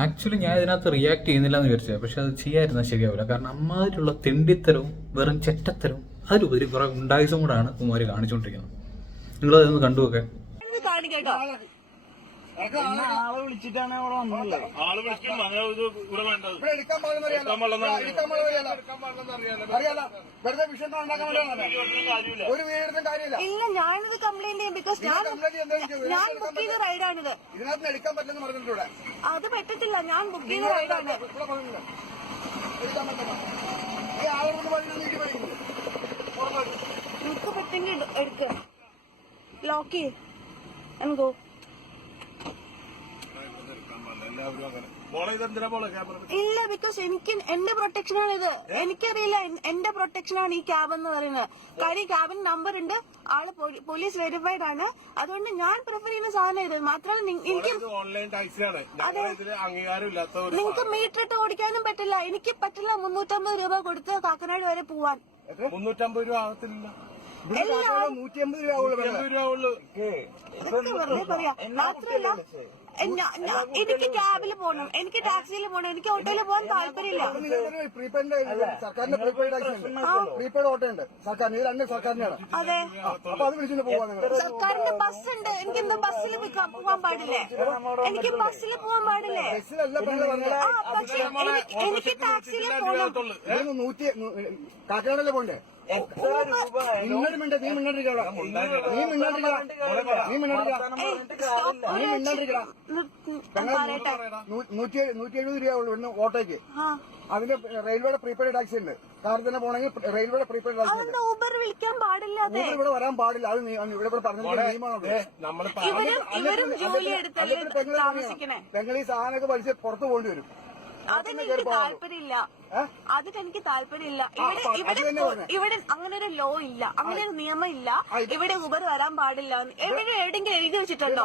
Actually ഞാൻ ഇതിനകത്ത് react ചെയ്യുന്നില്ല എന്ന് വിചാരിച്ചത്, പക്ഷെ അത് ചെയ്യാതിരുന്നാൽ ശരിയാവില്ല. കാരണം അമ്മാതിരിയുള്ള തെണ്ടിത്തരവും വെറും ചെറ്റത്തരവും അതിലുപരി കുറെ ഉണ്ടായിസം കൂടാണ് കുമാരി കാണിച്ചുകൊണ്ടിരിക്കുന്നത്. നിങ്ങളതൊന്ന് കണ്ടുവൊക്കെ. ആളെ വിളിച്ചിട്ടാണ് അവിടെ വന്നത്. ആള് വിളിക്കും ഒരു വീടിനും കാര്യമില്ല. ഇല്ല, ഞാനിത് കംപ്ലൈന്റ് ചെയ്യും. ബിക്കോസ് ഞാൻ ബുക്ക് ചെയ്ത റൈഡാണിത്. ഇതിനകത്ത് എടുക്കാൻ പറ്റില്ലെന്ന് പറഞ്ഞിട്ടുണ്ട്. അത് പറ്റത്തില്ല, ഞാൻ ബുക്ക് ചെയ്ത റൈഡാണ്. എനിക്ക് പറ്റെങ്കിൽ എടുക്ക, ലോക്ക് ചെയ്യ്, എന്തോ ഇല്ല. ബിക്കോസ് എനിക്ക് എന്റെ പ്രൊട്ടക്ഷനാണ് ഇത്. എനിക്കറിയില്ല എന്റെ പ്രൊട്ടക്ഷനാണ് ഈ ക്യാബ് എന്ന് പറയുന്നത്. കാര്യം ക്യാബിന് നമ്പർ ഉണ്ട്, ആള് പോലീസ് വെരിഫൈഡ് ആണ്. അതുകൊണ്ട് ഞാൻ പ്രിഫർ ചെയ്യുന്ന സാധനം ഇത് മാത്രമല്ല. നിങ്ങൾക്ക് മീറ്റർ ഇട്ട് ഓടിക്കാനും പറ്റില്ല. എനിക്ക് പറ്റില്ല 350 രൂപ കൊടുത്ത് കാക്കനാട് വരെ പോവാൻ. 350 രൂപ ആകത്തില്ല, 180 രൂപ പറയാ. മാത്രമല്ല എനിക്ക് ക്യാബിൽ പോകണം, എനിക്ക് ടാക്സിയിൽ പോകണം, എനിക്ക് ഓട്ടോയിൽ പോകാൻ താല്പര്യമില്ല. സർക്കാരിന്റെ പ്രീപെയ്ഡ് ഓട്ടോ ഉണ്ട് സർക്കാരിന്, ഇത് രണ്ട് സർക്കാരിനാണ്. അതെ, അപ്പൊ അത് വിളിച്ചിട്ട് പോവാ. സർക്കാരിന്റെ ബസ് ഉണ്ട്. എനിക്ക് എന്താ ബസ്സിൽ പോകാൻ പാടില്ലേ? എനിക്ക് ബസ്സിൽ പോകാൻ പാടില്ലേ? പക്ഷെ എനിക്ക് ടാക്സിയിൽ പോകണം. കാക്കനാടല്ലേ പോണ്ടേ? ഇന്നൊരു മിണ്ട, നീ മിണ്ടാണ്ടിരിക്കടാ, നീ മിണ്ടാണ്ടിരിക്കടാ, നീ മിണ്ടാണ്ടിരിക്കടാ, നീ മിണ്ടാണ്ടിരിക്കടാ. 170 രൂപ ഉള്ളു ഇവിടുന്ന് ഓട്ടോയ്ക്ക്. അതിന്റെ റെയിൽവേയുടെ പ്രീപെയ്ഡ് ടാക്സി ഉണ്ട്. കാറിൽ തന്നെ പോണെങ്കിൽ റെയിൽവേയുടെ പ്രീപെയ്ഡ് ടാക്സി ഉണ്ട്. ഊബർ വിളിക്കാൻ പാടില്ല, ഊബർ ഇവിടെ വരാൻ പാടില്ല. അത് ഇവിടെ പറഞ്ഞ നിയമമാണ്. നിങ്ങൾ ഈ സാധനമൊക്കെ വലിച്ച് പുറത്തു പോകേണ്ടി വരും. അതെനിക്ക് താല്പര്യമില്ല, അതിനെനിക്ക് താല്പര്യമില്ല. ഇവിടെ അങ്ങനെ ഒരു ലോ ഇല്ല, അങ്ങനെ ഒരു നിയമം ഇല്ല. ഇവിടെ ഊബർ വരാൻ പാടില്ല എവിടെയെങ്കിലും എഴുതി വെച്ചിട്ടുണ്ടോ?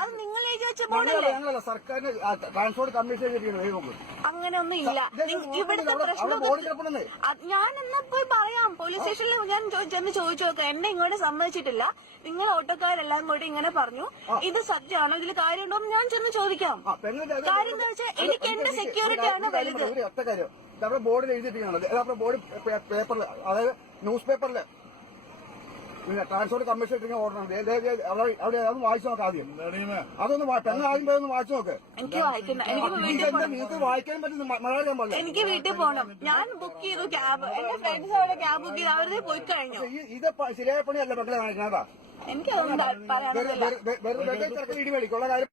അത് നിങ്ങൾ എഴുതി വെച്ച ബോർഡല്ലേ? സർക്കാരിന് ട്രാൻസ്പോർട്ട് കമ്മീഷൻ അങ്ങനെ ഒന്നും ഇല്ല. ഇവിടുത്തെ പ്രശ്നം ഞാൻ എന്നാ പോയി പറയാം. പോലീസ് സ്റ്റേഷനിൽ ഞാൻ ചെന്ന് ചോദിച്ചു നോക്കാം. എന്നെ ഇങ്ങോട്ട് സമ്മതിച്ചിട്ടില്ല. നിങ്ങൾ ഓട്ടോക്കാരെല്ലാം കൂടി ഇങ്ങനെ പറഞ്ഞു. ഇത് സത്യമാണോ, ഇതിൽ കാര്യമുണ്ടോ എന്ന് ഞാൻ ചെന്ന് ചോദിക്കാം. കാര്യം എന്താ വെച്ചാൽ എനിക്ക് എന്റെ സെക്യൂരിറ്റി ആണ് വലുത്. നമ്മുടെ ബോർഡിൽ എഴുതിയിട്ടാണ്, നമ്മുടെ ബോർഡ് പേപ്പറിൽ, അതായത് ന്യൂസ് പേപ്പറില് ട്രാൻസ്പോർട്ട് കമ്മീഷൻ ഓർഡർ അവിടെ അതൊന്ന് വായിച്ചു നോക്കാം ആദ്യം. അതൊന്ന് പെണ്ണ് ആദ്യം പോയി ഒന്ന് വായിച്ചു നോക്ക്. നിങ്ങൾക്ക് വായിക്കാൻ പറ്റുന്ന മലയാളം പാടില്ല. എനിക്ക് വീട്ടിൽ പോകണം. ഞാൻ ബുക്ക് ചെയ്തു ക്യാബ്. എന്റെ ഫ്രണ്ട്സ് അവിടെ ക്യാബ് ബുക്ക് ചെയ്ത് അവരുടെ പോയി കഴിഞ്ഞു. ഇത് ശരിയായ പണിയല്ല മക്കളെ കാണിക്കണതാ. എനിക്കതൊന്നും പറയാൻ വെറുതെ ഇടി മേടിക്കുള്ള കാര്യം.